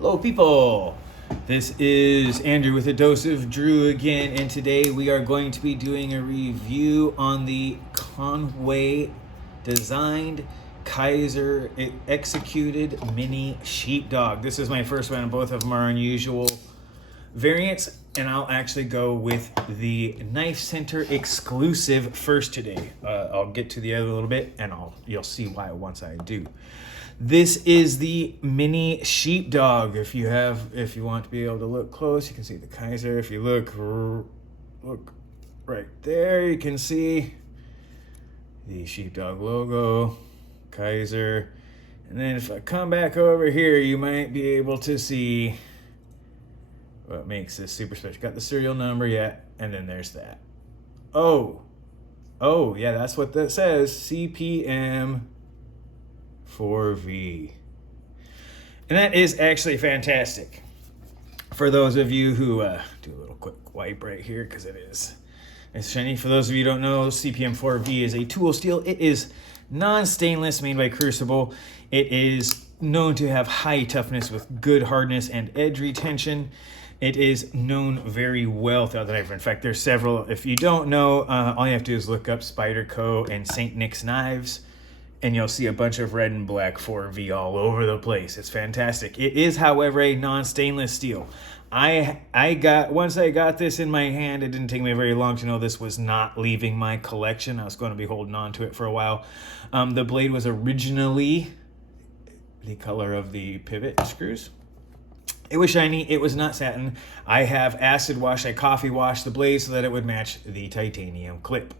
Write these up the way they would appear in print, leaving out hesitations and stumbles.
Hello people, this is Andrew with a dose of Drew again, and today we are going to be doing a review on the Conway designed, Kizer executed Mini Sheepdog. This is my first one, and both of them are unusual variants, and I'll actually go with the Knifecenter Exclusive first today. I'll get to the other a little bit, and you'll see why once I do. This is the Mini Sheepdog. If you want to be able to look close, you can see the Kizer. If you look right there, you can see the Sheepdog logo, Kizer. And then if I come back over here, you might be able to see what makes this super special. Got the serial number yet, and then there's that. Oh, yeah, that's what that says. CPM 4V. And that is actually fantastic. For those of you who do a little quick wipe right here because it's shiny. For those of you who don't know, CPM 4V is a tool steel. It is non-stainless, made by Crucible. It is known to have high toughness with good hardness and edge retention. It is known very well throughout the knife. In fact, there's several. If you don't know, all you have to do is look up Spyderco and St. Nick's knives, and you'll see a bunch of red and black 4V all over the place. It's fantastic. It is, however, a non-stainless steel. Once I got this in my hand, it didn't take me very long to know this was not leaving my collection. I was going to be holding on to it for a while. The blade was originally the color of the pivot screws. It was shiny. It was not satin. I have acid washed, I coffee washed the blade so that it would match the titanium clip.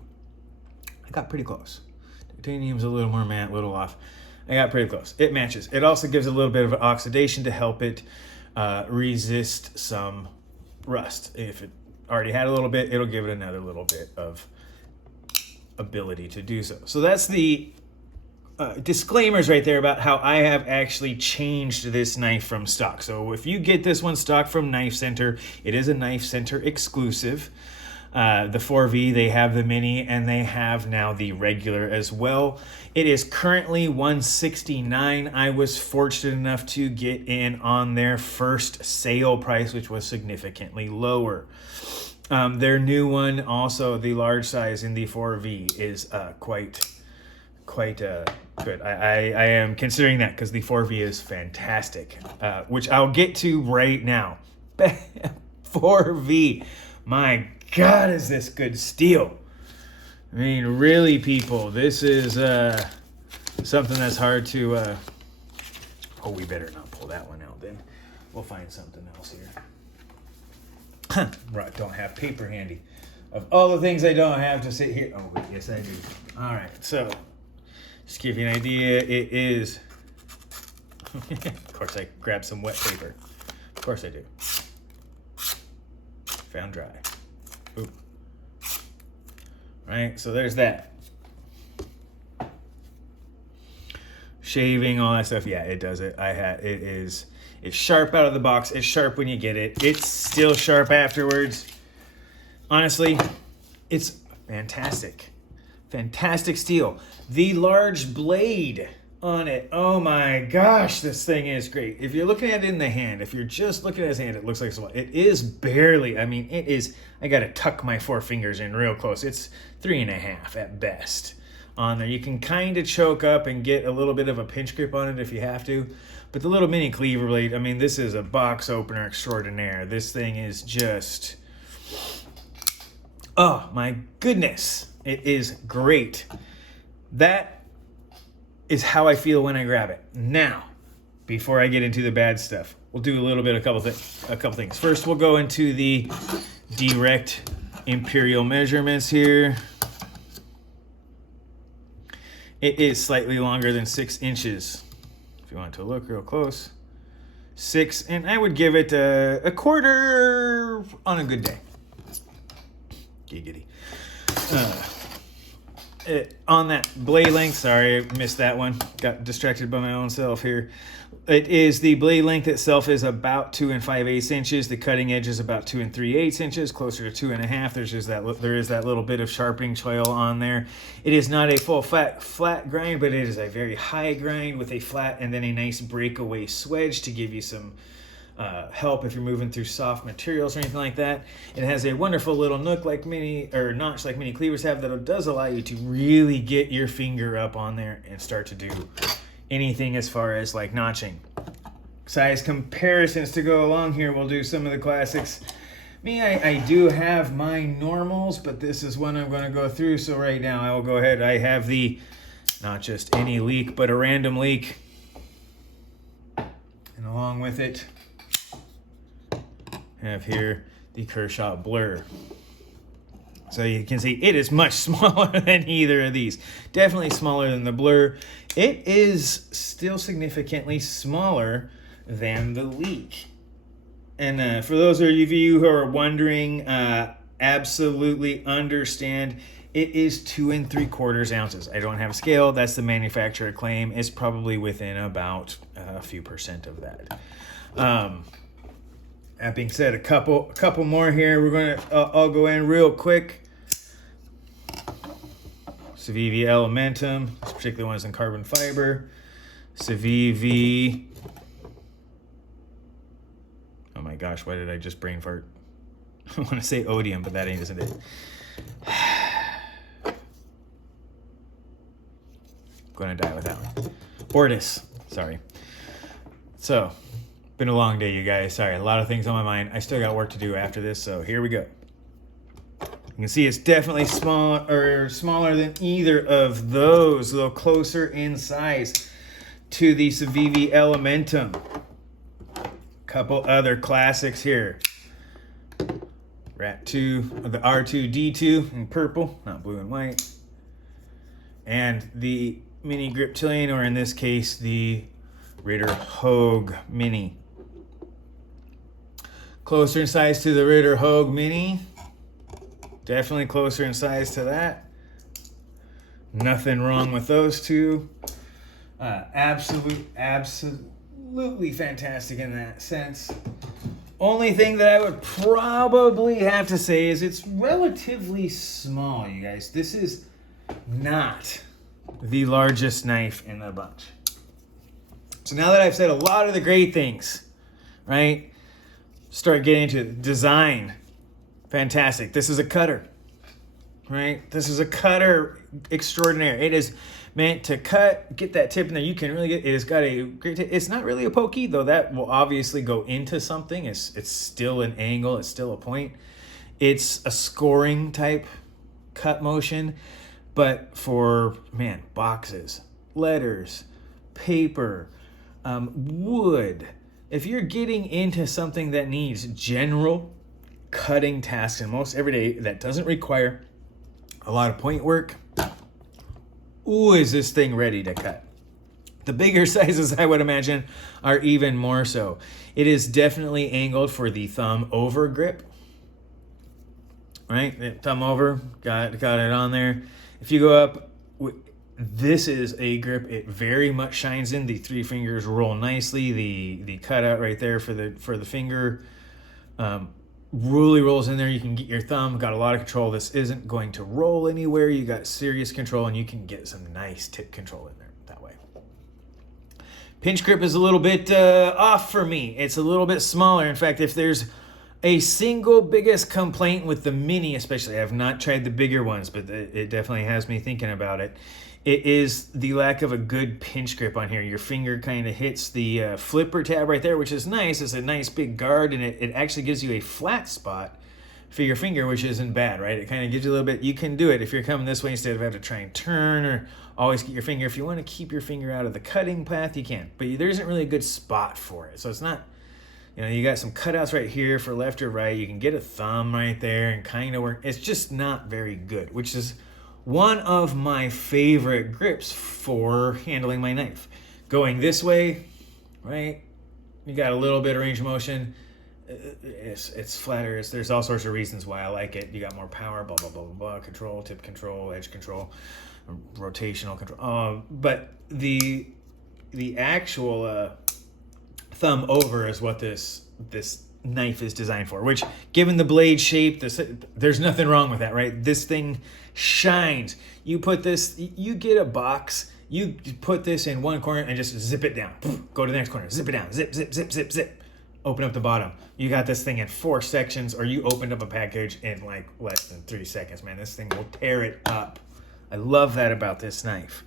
I got pretty close. Titanium's a little more matte, a little off. I got pretty close. It matches. It also gives a little bit of oxidation to help it resist some rust. If it already had a little bit, it'll give it another little bit of ability to do so. So that's the disclaimers right there about how I have actually changed this knife from stock. So if you get this one stock from Knifecenter, it is a Knifecenter exclusive. The 4V, they have the mini, and they have now the regular as well. It is currently $169. I was fortunate enough to get in on their first sale price, which was significantly lower. Their new one, also the large size in the 4V, is quite good. I am considering that because the 4V is fantastic, which I'll get to right now. 4V, my God, is this good steel? I mean, really, people, this is something that's hard to. Oh, we better not pull that one out. Then we'll find something else here. Right, don't have paper handy. Of all the things I don't have to sit here. Oh, wait, yes, I do. All right, so. Just to give you an idea, it is, of course I grabbed some wet paper. Of course I do. Found dry. Ooh. Right, so there's that. Shaving, all that stuff, yeah, it does it. It's sharp out of the box. It's sharp when you get it. It's still sharp afterwards. Honestly, it's fantastic. Fantastic steel. The large blade on it. Oh my gosh, this thing is great. If you're looking at it in the hand, if you're just looking at his hand, it looks like small. It is barely, I mean, it is, I gotta tuck my 4 fingers in real close. It's 3.5 at best on there. You can kind of choke up and get a little bit of a pinch grip on it if you have to. But the little mini cleaver blade, I mean, this is a box opener extraordinaire. This thing is just, oh my goodness. It is great. That is how I feel when I grab it. Now, before I get into the bad stuff, we'll do a couple things. First, we'll go into the direct Imperial measurements here. It is slightly longer than 6 inches. If you want to look real close. 6, and I would give it a quarter on a good day. Giggity. On that blade length, sorry, I missed that one. Got distracted by my own self here. It is the blade length itself is about 2 5/8 inches. The cutting edge is about 2 3/8 inches, closer to 2.5. There is that little bit of sharpening trail on there. It is not a full flat grind, but it is a very high grind with a flat and then a nice breakaway swedge to give you some help if you're moving through soft materials or anything like that. It has a wonderful little notch like mini cleavers have that does allow you to really get your finger up on there and start to do anything as far as like notching. Size comparisons to go along here. We'll do some of the classics. I do have my normals, but this is one I'm going to go through. So right now I will go ahead. I have the, not just any leak, but a random leak. And along with it, I have here the Kershaw Blur. So you can see it is much smaller than either of these. Definitely smaller than the Blur. It is still significantly smaller than the leak. And for those of you who are wondering, absolutely understand, it is 2 3/4 ounces. I don't have a scale. That's the manufacturer claim. It's probably within about a few percent of that. That being said, a couple more here. We're gonna, I'll go in real quick. Civivi Elementum, this particular one is in carbon fiber. Civivi. Oh my gosh, why did I just brain fart? I want to say Odium, but that isn't it. Going to die with that one. Ortis, sorry. So, been a long day, you guys. Sorry, a lot of things on my mind. I still got work to do after this, so here we go. You can see it's definitely smaller than either of those, a little closer in size to the Civivi Elementum. Couple other classics here. Rat 2, the R2D2 in purple, not blue and white. And the Mini Griptilian, or in this case, the Ritter Hogue Mini. Closer in size to the Ritter Hogue Mini. Definitely closer in size to that. Nothing wrong with those two. Absolutely fantastic in that sense. Only thing that I would probably have to say is it's relatively small, you guys. This is not the largest knife in the bunch. So now that I've said a lot of the great things, right? Start getting into design. Fantastic. This is a cutter, right? This is a cutter extraordinaire. It is meant to cut, get that tip in there. You can really get, it has got a great tip. It's not really a pokey, though that will obviously go into something. It's still an angle. It's still a point. It's a scoring type cut motion, but for, man, boxes, letters, paper, wood. If you're getting into something that needs general cutting tasks in most everyday that doesn't require a lot of point work, ooh, is this thing ready to cut? The bigger sizes, I would imagine, are even more so. It is definitely angled for the thumb over grip, right? Thumb over, got it on there. If you go up, this is a grip. It very much shines in. The 3 fingers roll nicely. The cutout right there for the finger really rolls in there. You can get your thumb, got a lot of control. This isn't going to roll anywhere. You got serious control, and you can get some nice tip control in there that way. Pinch grip is a little bit off for me. It's a little bit smaller. In fact, if there's a single biggest complaint with the Mini, especially, I have not tried the bigger ones, but it definitely has me thinking about it. It is the lack of a good pinch grip on here. Your finger kind of hits the flipper tab right there, which is nice. It's a nice big guard, and it actually gives you a flat spot for your finger, which isn't bad, right? It kind of gives you a little bit. You can do it if you're coming this way instead of having to try and turn or always get your finger. If you want to keep your finger out of the cutting path, you can. But there isn't really a good spot for it. So it's not, you got some cutouts right here for left or right. You can get a thumb right there and kind of work. It's just not very good, which is one of my favorite grips for handling my knife. Going this way, right? You got a little bit of range of motion. It's flatter. There's all sorts of reasons why I like it. You got more power, blah, blah, blah, blah, blah. Control, tip control, edge control, rotational control. But the actual thumb over is what this knife is designed for, which, given the blade shape, there's nothing wrong with that, right? This thing shines. You put this, you get a box, you put this in one corner and just zip it down. Go to the next corner, zip it down, zip, zip, zip, zip, zip. open up the bottom. You got this thing in 4 sections, or you opened up a package in like less than 3 seconds, man. This thing will tear it up. I love that about this knife.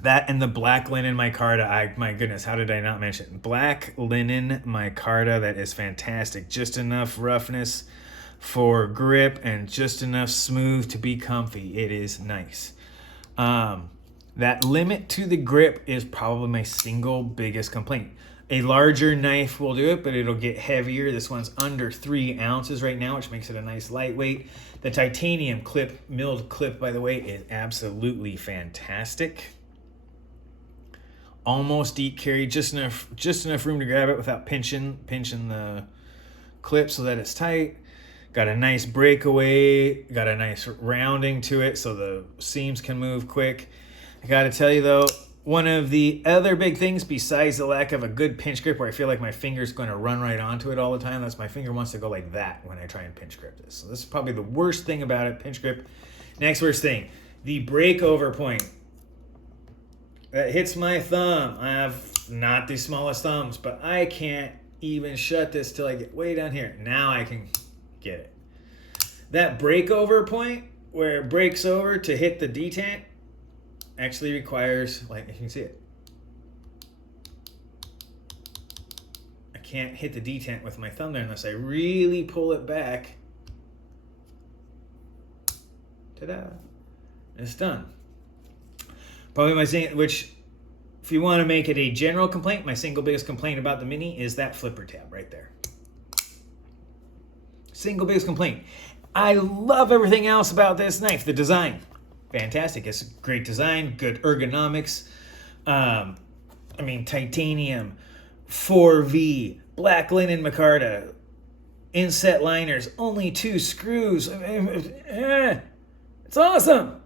That and the black linen micarta. My goodness, how did I not mention it? Black linen micarta, that is fantastic. Just enough roughness for grip and just enough smooth to be comfy. It is nice. That limit to the grip is probably my single biggest complaint. A larger knife will do it, but it'll get heavier. This one's under 3 ounces right now, which makes it a nice lightweight. The titanium milled clip, by the way, is absolutely fantastic. Almost deep carry, just enough room to grab it without pinching the clip so that it's tight. Got a nice breakaway, got a nice rounding to it so the seams can move quick. I gotta tell you though, one of the other big things besides the lack of a good pinch grip where I feel like my finger's going to run right onto it all the time, that's my finger wants to go like that when I try and pinch grip this. So this is probably the worst thing about it, pinch grip. Next worst thing, the breakover point. That hits my thumb. I have not the smallest thumbs, but I can't even shut this till I get way down here. Now I can get it. That breakover point where it breaks over to hit the detent actually requires, like you can see it. I can't hit the detent with my thumb there unless I really pull it back. Ta-da. It's done. Probably my single, which if you want to make it a general complaint, my single biggest complaint about the Mini is that flipper tab right there. Single biggest complaint. I love everything else about this knife. The design, fantastic. It's great design, good ergonomics. Titanium, 4V, black linen micarta, inset liners, only 2 screws. It's awesome.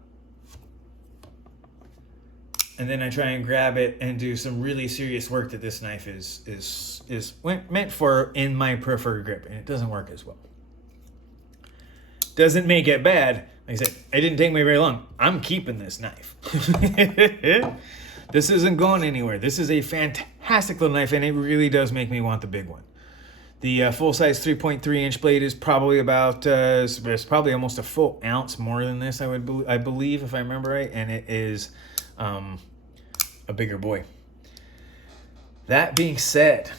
And then I try and grab it and do some really serious work that this knife is meant for in my preferred grip, and it doesn't work as well. Doesn't make it bad. Like I said, it didn't take me very long. I'm keeping this knife. This isn't going anywhere. This is a fantastic little knife, and it really does make me want the big one. The full-size 3.3-inch blade is probably about, it's probably almost a full ounce more than this, I believe, if I remember right, and it is a bigger boy. That being said,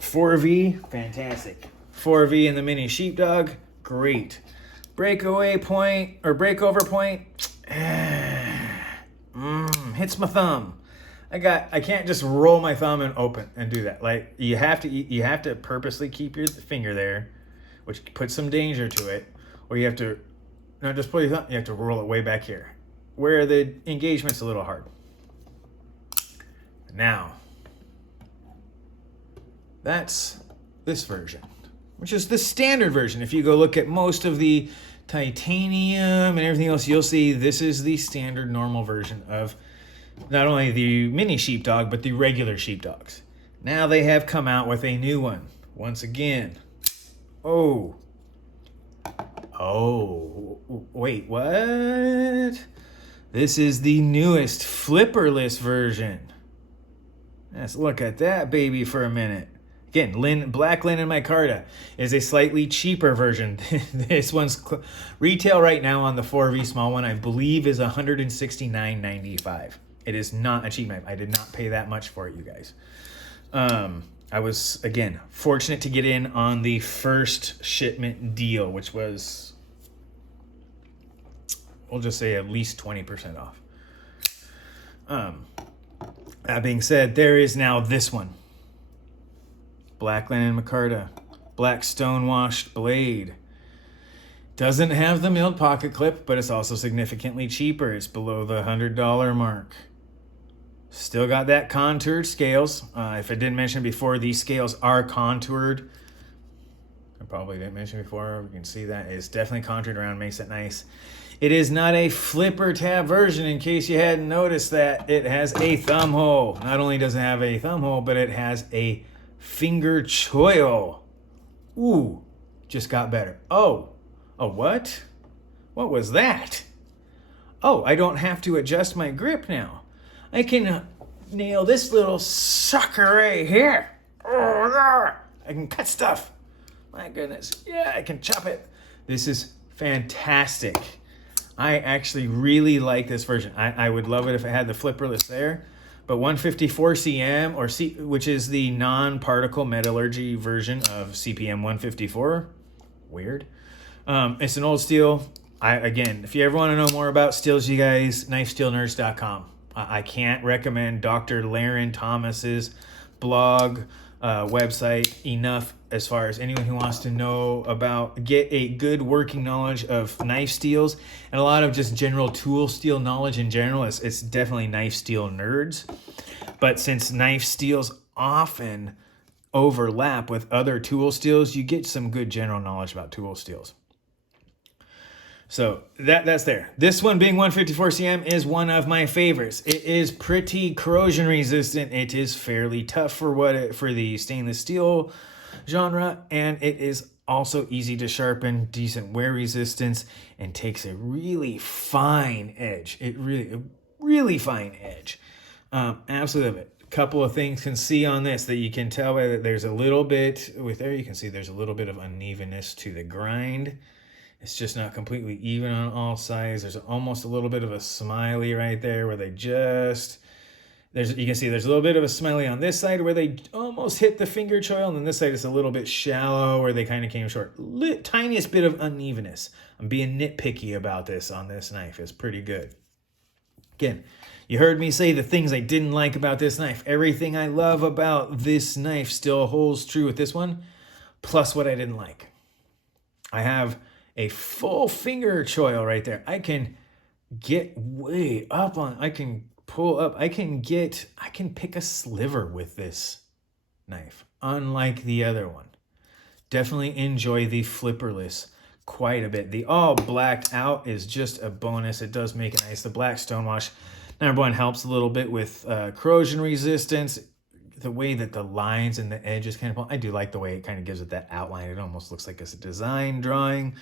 4V, fantastic. 4V in the Mini Sheepdog, great. Breakaway point or breakover point, hits my thumb. I can't just roll my thumb and open and do that. Like you have to purposely keep your finger there, which puts some danger to it, or you have to not just pull your thumb, you have to roll it way back here, where the engagement's a little hard. Now, that's this version, which is the standard version. If you go look at most of the titanium and everything else, you'll see this is the standard normal version of not only the Mini Sheepdog, but the regular Sheepdogs. Now they have come out with a new one. Once again. Oh, wait, what? This is the newest flipperless version. Let's look at that baby for a minute. Again, black linen micarta is a slightly cheaper version. This one's retail right now on the 4V small one, I believe, is $169.95. It is not a cheap knife. I did not pay that much for it, you guys. I was, again, fortunate to get in on the first shipment deal, which was, we'll just say at least 20% off. That being said, there is now this one. Black linen micarta, black stone-washed blade. Doesn't have the milled pocket clip, but it's also significantly cheaper. It's below the $100 mark. Still got that contoured scales. If I didn't mention before, these scales are contoured. I probably didn't mention before. We can see that it's definitely contoured around, makes it nice. It is not a flipper tab version, in case you hadn't noticed that. It has a thumb hole. Not only does it have a thumb hole, but it has a finger choil. Ooh, just got better. Oh, what? What was that? Oh, I don't have to adjust my grip now. I can nail this little sucker right here. Oh, I can cut stuff. My goodness. Yeah, I can chop it. This is fantastic. I actually really like this version. I would love it if it had the flipperless there. But 154 CM, which is the non-particle metallurgy version of CPM 154. Weird. It's an old steel. Again, if you ever want to know more about steels, you guys, knifesteelnerds.com. I can't recommend Dr. Laren Thomas's blog, website enough as far as anyone who wants to know get a good working knowledge of knife steels and a lot of just general tool steel knowledge in general. It's definitely Knife Steel Nerds. But since knife steels often overlap with other tool steels, you get some good general knowledge about tool steels. So that's there. This one being 154 CM is one of my favorites. It is pretty corrosion resistant. It is fairly tough for the stainless steel genre, and it is also easy to sharpen, decent wear resistance, and takes a really fine edge. Really fine edge. Absolutely love it. Couple of things can see on this that you can tell by that there's a little bit you can see there's a little bit of unevenness to the grind. It's just not completely even on all sides. There's almost a little bit of a smiley right there where you can see there's a little bit of a smiley on this side where they almost hit the finger choil, and then this side is a little bit shallow where they kind of came short. Tiniest bit of unevenness. I'm being nitpicky about this on this knife. It's pretty good. Again, you heard me say the things I didn't like about this knife. Everything I love about this knife still holds true with this one, plus what I didn't like. I have a full finger choil right there. I can get way up on, I can pull up, I can pick a sliver with this knife, unlike the other one. Definitely enjoy the flipperless quite a bit. The all blacked out is just a bonus. It does make it nice. The black stonewash, number one, helps a little bit with corrosion resistance. The way that the lines and the edges kind of, I do like the way it kind of gives it that outline. It almost looks like it's a design drawing.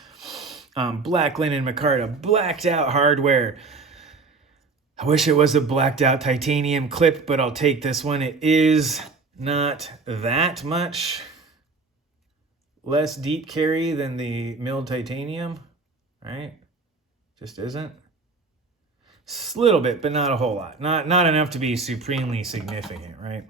Black linen micarta, blacked out hardware. I wish it was a blacked out titanium clip, but I'll take this one. It is not that much less deep carry than the milled titanium, right? Just isn't. It's a little bit, but not a whole lot. Not enough to be supremely significant, right?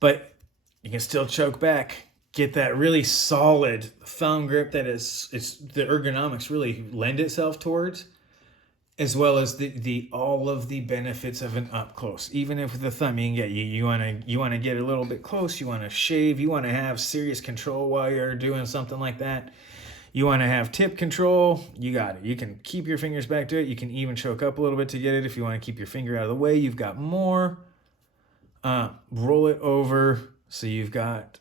But you can still choke back, get that really solid thumb grip that it's the ergonomics really lend itself towards, as well as the all of the benefits of an up close. Even if with the thumb you can get you want to get a little bit close, you want to shave, you want to have serious control while you're doing something like that. You want to have tip control, you got it. You can keep your fingers back to it. You can even choke up a little bit to get it. If you want to keep your finger out of the way, you've got more. Roll it over so you've got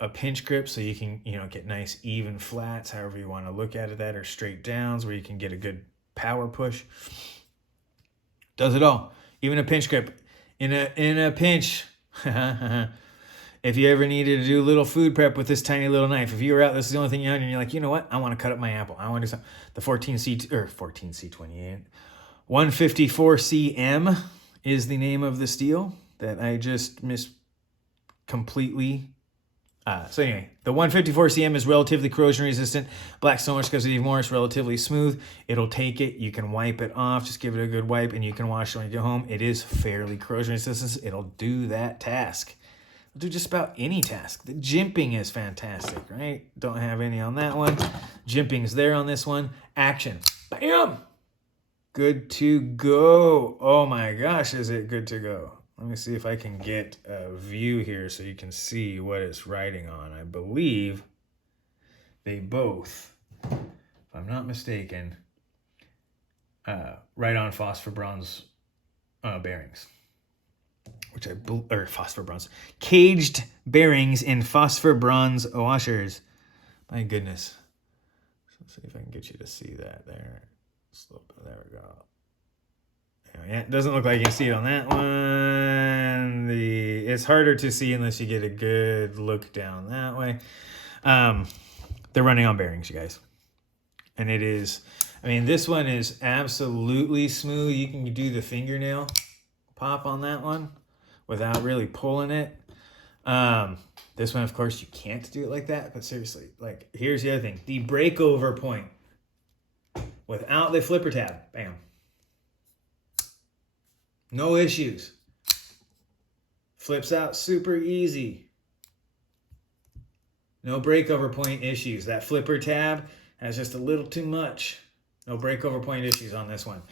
a pinch grip so you can, get nice even flats, however you want to look at it, that or straight downs where you can get a good power push. Does it all. Even a pinch grip. In a pinch. If you ever needed to do a little food prep with this tiny little knife, if you were out, this is the only thing you had, and you're like, you know what? I want to cut up my apple. I want to do something. The 14C28. 154 CM is the name of the steel that I just missed completely. So anyway, the 154 CM is relatively corrosion resistant. Black stonewash because of Eve Morris, relatively smooth. It'll take it. You can wipe it off. Just give it a good wipe, and you can wash it when you get home. It is fairly corrosion resistant. It'll do that task. It'll do just about any task. The jimping is fantastic, right? Don't have any on that one. Jimping is there on this one. Action. Bam! Good to go. Oh my gosh, is it good to go? Let me see if I can get a view here so you can see what it's writing on. I believe they both, if I'm not mistaken, write on phosphor bronze bearings. Or phosphor bronze. Caged bearings in phosphor bronze washers. My goodness. Let's see if I can get you to see that there. There we go. Yeah, it doesn't look like you can see it on that one. It's harder to see unless you get a good look down that way. They're running on bearings, you guys. And it is, this one is absolutely smooth. You can do the fingernail pop on that one without really pulling it. This one, of course, you can't do it like that, but seriously, like, here's the other thing. The breakover point without the flipper tab, bam. No issues. Flips out super easy. No breakover point issues. That flipper tab has just a little too much. No breakover point issues on this one.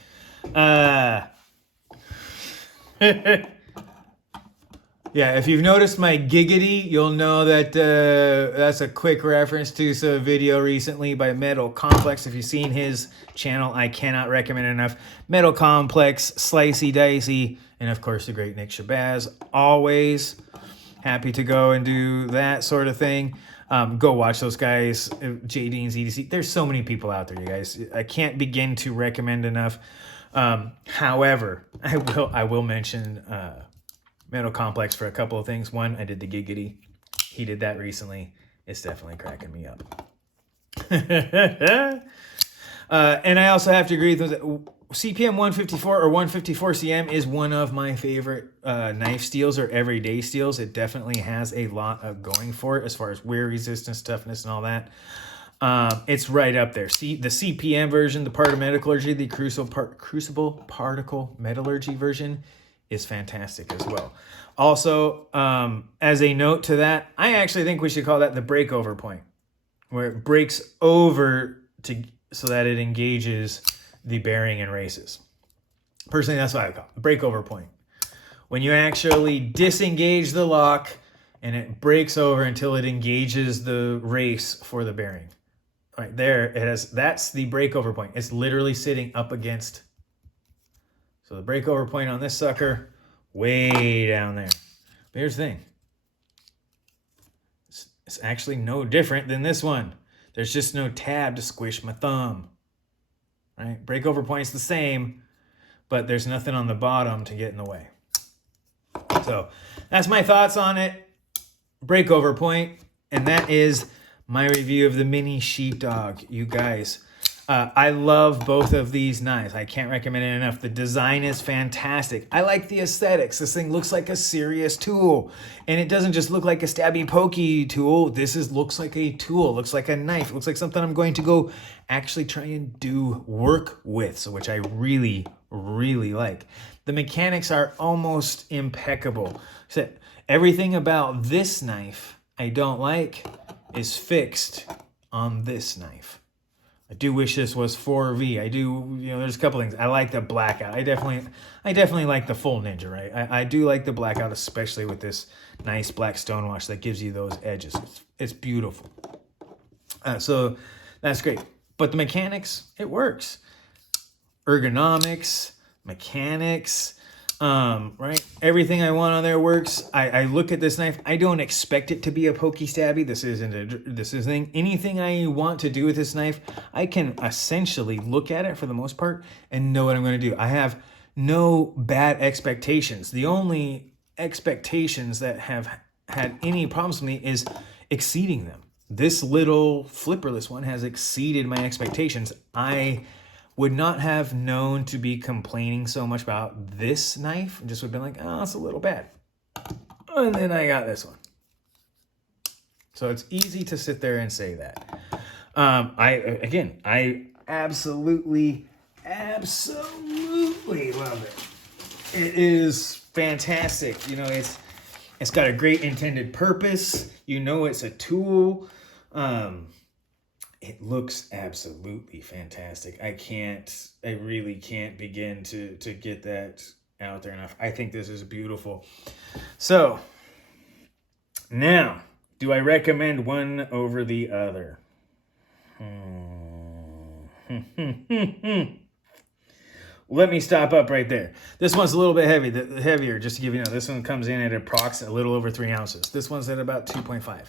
Yeah, if you've noticed my giggity, you'll know that that's a quick reference to some video recently by Metal Complex. If you've seen his channel, I cannot recommend it enough. Metal Complex, Slicey Dicey, and of course the great Nick Shabazz. Always happy to go and do that sort of thing. Go watch those guys, JD and ZDC. There's so many people out there, you guys. I can't begin to recommend enough. However, I will mention Metal Complex for a couple of things. One, I did the giggity. He did that recently. It's definitely cracking me up. And I also have to agree with CPM 154 or 154 CM is one of my favorite knife steels or everyday steels. It definitely has a lot of going for it as far as wear resistance, toughness, and all that. It's right up there. See, the CPM version, the part of metallurgy, the crucible particle metallurgy version is fantastic as well. Also, as a note to that, I actually think we should call that the breakover point, where it breaks over so that it engages the bearing and races. Personally, that's what I call it, breakover point. When you actually disengage the lock and it breaks over until it engages the race for the bearing. Right there, that's the breakover point. It's literally sitting up against. So the breakover point on this sucker, way down there. But here's the thing. It's actually no different than this one. There's just no tab to squish my thumb. Right? Breakover point's the same, but there's nothing on the bottom to get in the way. So that's my thoughts on it. Breakover point, and that is my review of the Mini Sheepdog, you guys. I love both of these knives. I can't recommend it enough. The design is fantastic. I like the aesthetics. This thing looks like a serious tool. And it doesn't just look like a stabby pokey tool. This looks like a tool. It looks like a knife. It looks like something I'm going to go actually try and do work with, so which I really, really like. The mechanics are almost impeccable. So everything about this knife I don't like is fixed on this knife. I do wish this was 4V. I do, there's a couple things. I like the blackout. I definitely like the full Ninja, right? I do like the blackout, especially with this nice black stonewash that gives you those edges. It's beautiful. So that's great. But the mechanics, it works. Ergonomics, mechanics, right? Everything I want on there works. I look at this knife. I don't expect it to be a pokey stabby. This isn't anything I want to do with this knife. I can essentially look at it for the most part and know what I'm going to do. I have no bad expectations. The only expectations that have had any problems with me is exceeding them. This little flipperless one has exceeded my expectations. I would not have known to be complaining so much about this knife. Just would have been like, oh, it's a little bad. And then I got this one. So it's easy to sit there and say that. I absolutely love it. It is fantastic. It's got a great intended purpose. It's a tool. It looks absolutely fantastic. I really can't begin to get that out there enough. I think this is beautiful. So, now, do I recommend one over the other? Let me stop up right there. This one's a little bit heavier, just to give you this one comes in at approximately a little over 3 ounces. This one's at about 2.5.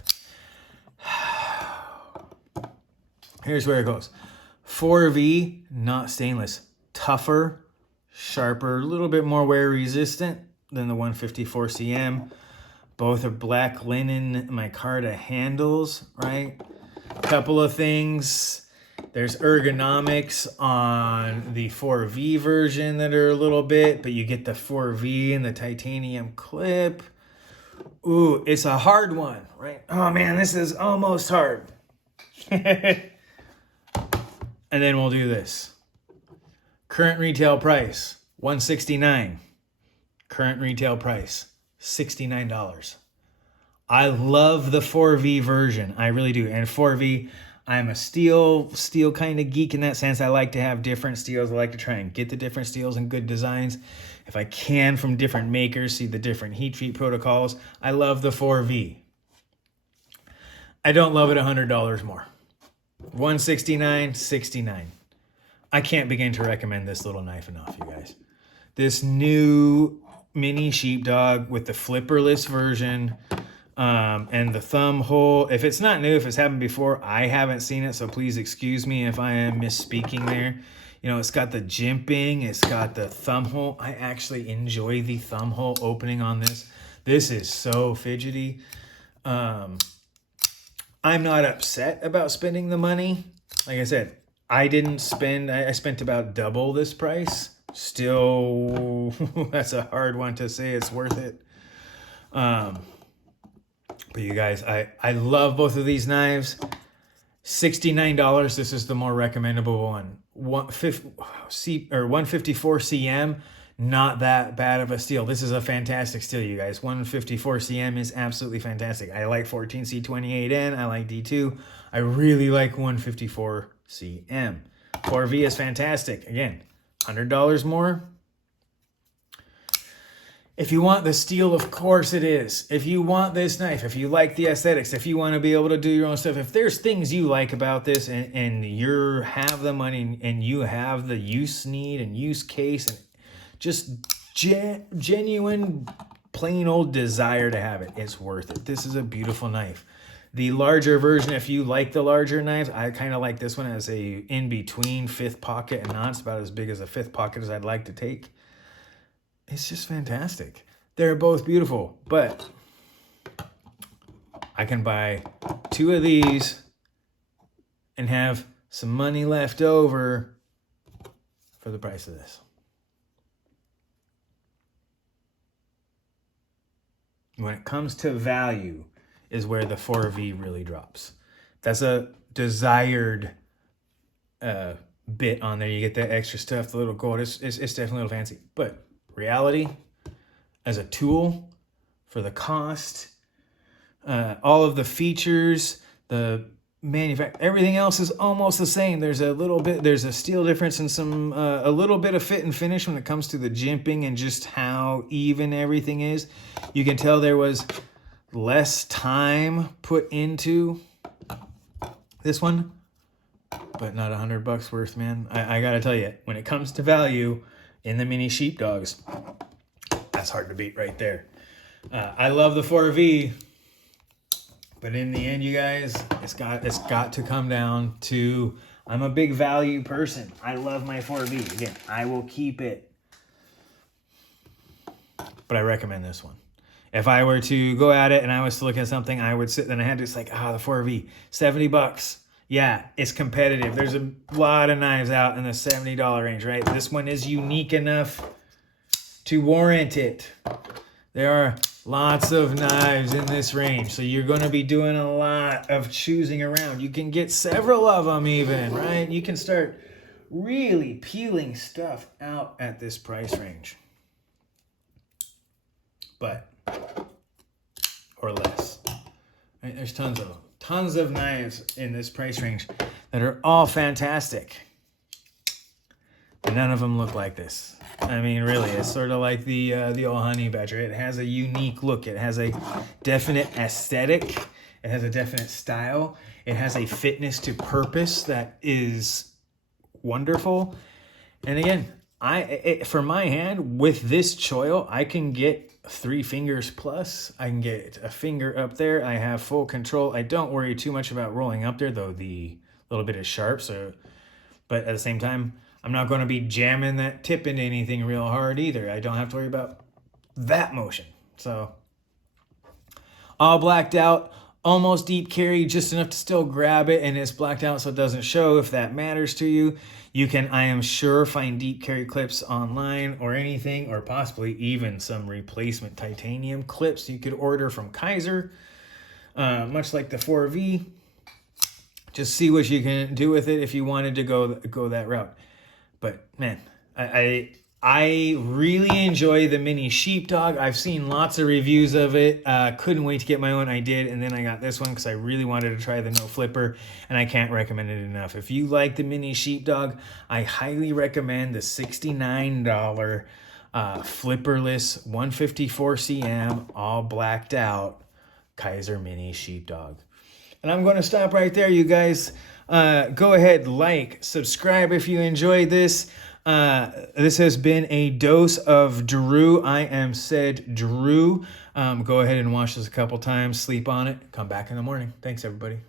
Here's where it goes. 4V, not stainless. Tougher, sharper, a little bit more wear resistant than the 154 CM. Both are black linen micarta handles, right? Couple of things. There's ergonomics on the 4V version that are a little bit, but you get the 4V and the titanium clip. Ooh, it's a hard one, right? Oh man, this is almost hard. And then we'll do this. Current retail price, $169. Current retail price, $69. I love the 4V version. I really do. And 4V, I'm a steel kind of geek in that sense. I like to have different steels. I like to try and get the different steels and good designs. If I can, from different makers, see the different heat treat protocols. I love the 4V. I don't love it $100 more. $169, $69. I can't begin to recommend this little knife enough, you guys. This new Mini Sheepdog with the flipperless version and the thumb hole. If it's not new, if it's happened before, I haven't seen it, so please excuse me if I am misspeaking there. You know, it's got the jimping, it's got the thumb hole. I actually enjoy the thumb hole opening on this. This is so fidgety. I'm not upset about spending the money. Like I said, I spent about double this price. Still, that's a hard one to say it's worth it. But you guys, I love both of these knives. $69, this is the more recommendable one. 154 CM, not that bad of a steel. This is a fantastic steel, you guys. 154 CM is absolutely fantastic. I like 14C28N, I like D2. I really like 154 CM. 4V is fantastic. Again, $100 more. If you want the steel, of course it is. If you want this knife, if you like the aesthetics, if you want to be able to do your own stuff, if there's things you like about this and you have the money and you have the use need and use case and just genuine, plain old desire to have it, it's worth it. This is a beautiful knife. The larger version, if you like the larger knives, I kind of like this one as a in-between fifth pocket and not. It's about as big as a fifth pocket as I'd like to take. It's just fantastic. They're both beautiful, but I can buy 2 of these and have some money left over for the price of this. When it comes to value is where the 4V really drops. That's a desired bit on there. You get that extra stuff, the little gold. It's definitely a little fancy, but reality, as a tool for the cost, all of the features, the manufacturer, everything else is almost the same. There's a steel difference and some a little bit of fit and finish when it comes to the jimping and just how even everything is. You can tell there was less time put into this one, but not $100 worth, man. I gotta tell you, when it comes to value in the Mini Sheepdogs, that's hard to beat right there. I love the 4V, but in the end, you guys, it's got to come down to, I'm a big value person. I love my 4V. Again, I will keep it, but I recommend this one. If I were to go at it and I was to look at something, I would sit and I had to, it's like, the 4V, $70. Yeah, it's competitive. There's a lot of knives out in the $70 range, right? This one is unique enough to warrant it. There are lots of knives in this range, so you're going to be doing a lot of choosing around. You can get several of them even, right? You can start really peeling stuff out at this price range. But, or less. Right? There's tons of them. Tons of knives in this price range that are all fantastic. But none of them look like this. I mean, really, it's sort of like the old honey badger. It has a unique look. It has a definite aesthetic. It has a definite style. It has a fitness to purpose that is wonderful. And again, for my hand, with this choil, I can get 3 fingers plus. I can get a finger up there. I have full control. I don't worry too much about rolling up there, though the little bit is sharp. But at the same time, I'm not going to be jamming that tip into anything real hard either. I don't have to worry about that motion. So all blacked out, almost deep carry, just enough to still grab it, and it's blacked out so it doesn't show. If that matters to you, you can, I am sure, find deep carry clips online or anything, or possibly even some replacement titanium clips you could order from Kizer, much like the 4V. Just see what you can do with it if you wanted to go that route. But man, I really enjoy the Mini Sheepdog. I've seen lots of reviews of it. Couldn't wait to get my own. I did, and then I got this one because I really wanted to try the no flipper, and I can't recommend it enough. If you like the Mini Sheepdog, I highly recommend the $69 Flipperless 154 cm, all blacked out Kizer Mini Sheepdog. And I'm going to stop right there, you guys. Go ahead, like, subscribe if you enjoyed this. This has been a dose of Drew. I am said Drew. Go ahead and watch this a couple times, sleep on it, come back in the morning. Thanks, everybody.